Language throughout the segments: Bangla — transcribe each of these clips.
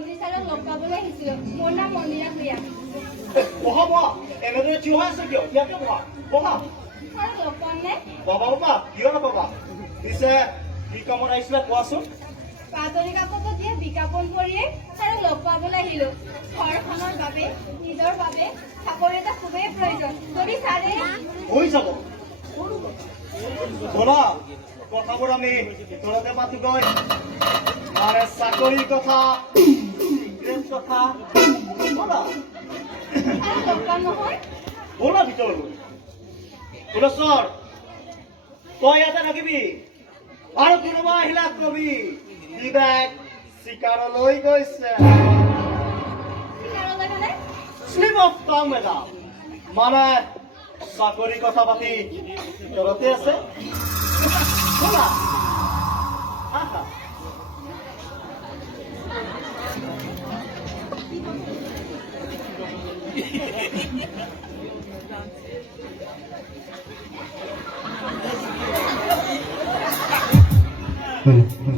মন্ত্ৰী ছাৰক লগ পাবলৈ আহিছিলোঁ। মোৰ নাম মন্দিৰা ভূঞা বহা বহা এনেদৰে থিয় হৈ আছে কিয় ইয়াতে বহা লগ পামনে বাবা বাবা কিয় নাপাবা পিছে কি কামত আহিছিলে কোৱাচোন? বাতৰি কাকতত দিয়া বিজ্ঞাপন পঢ়িয়ে ছাৰক লগ পাবলৈ আহিলোঁ। ঘৰখনৰ বাবে নিজৰ বাবে চাকৰি এটা খুবেই প্ৰয়োজন। যদি ছাৰে হৈ যাব। বলা কথাবোৰ আমি ভিতৰতে পাতোগৈ। মানে চাকৰিৰ কথা। কথা? বলা। বলা তই ইয়াতে থাকিবি আৰু কোনোবা আহিলা কবি বিবেক চিকাৰলৈ গৈছে। মানে শ্লিপ মেডাম মানে চাকৰি কথা পাতি ভিতৰতে আছে। Hmm.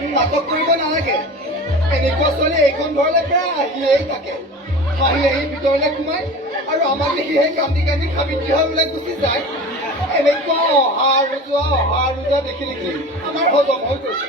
নাটক কৰিব নালাগে। এনেকুৱা ছোৱালী এইখন ঘৰলৈ আহিয়েই থাকে। আহি আহি ভিতৰলৈ সোমাই আৰু আমাক দেখি সেই কান্দি কান্দি সাবিত্ৰী হৈ ওলাই গুচি যায়। এনেকুৱা অহা আৰু যোৱা অহা আৰু দেখি দেখি আমাৰ হজম হৈ গৈছে।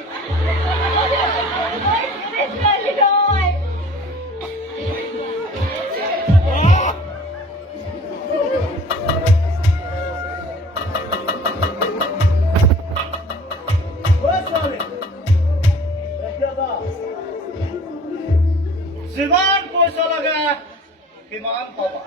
সিমান পাবা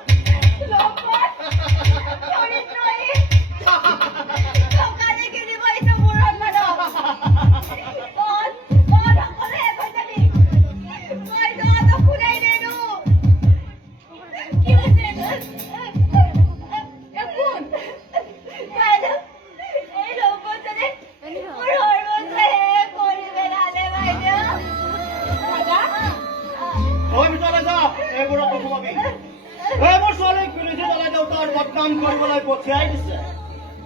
তই ভিতৰলৈ যা এইবোৰত নোসোমাবি এইবোৰ ছোৱালীক বিৰোধী দলে দেউতাৰ বদনাম কৰিবলৈ পঠিয়াই দিছে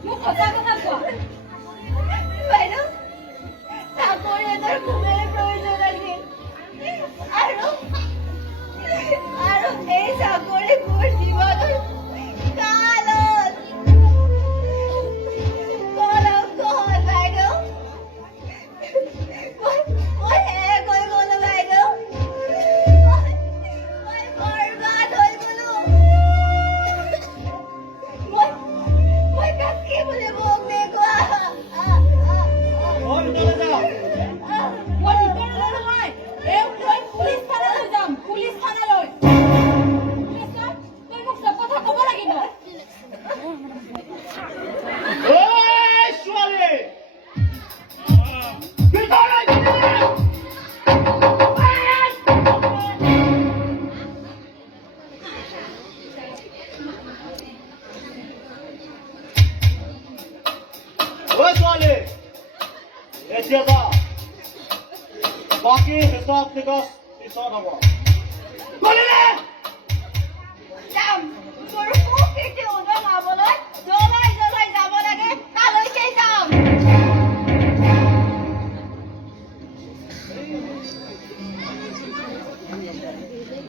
মোক সঁচা কথা কোৱা वाले ceza. Baki hesap nikas insan ama. Böyle ne? Ya, soru bu fikir olan abone, dolar